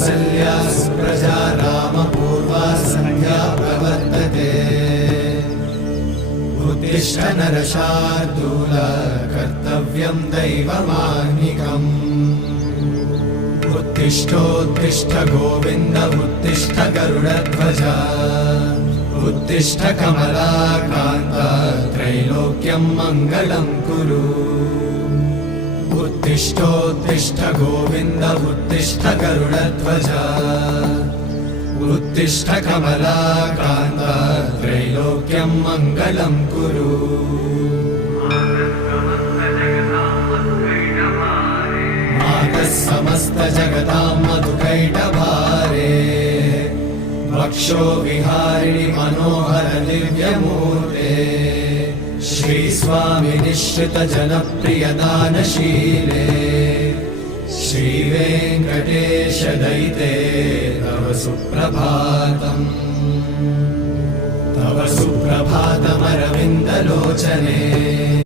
कौसल्या सुप्रजा रामपूर्वा सन्ध्या प्रवर्तते उत्तिष्ठ नरशार्दूल कर्तव्यं दैवमाह्निकम् उत्तिष्ठोत्तिष्ठ गोविन्द उत्तिष्ठ गरुडध्वज उत्तिष्ठ कमलाकान्त त्रैलोक्यं मङ्गलं कुरु उत्तिष्ठोत्तिष्ठ गोविन्द उत्तिष्ठ गरुडध्वज उत्तिष्ठ कमलाकान्त त्रैलोक्यं मङ्गलं कुरु मातः समस्त जगतां मधुकैटभारे वक्षो विहारिणि मनोहर दिव्यमूर्ते श्रीस्वामि निश्चित जनप्रिय दानशीले श्रीवेङ्कटेश दयिते तव सुप्रभातम् तव सुप्रभातमरविन्दलोचने।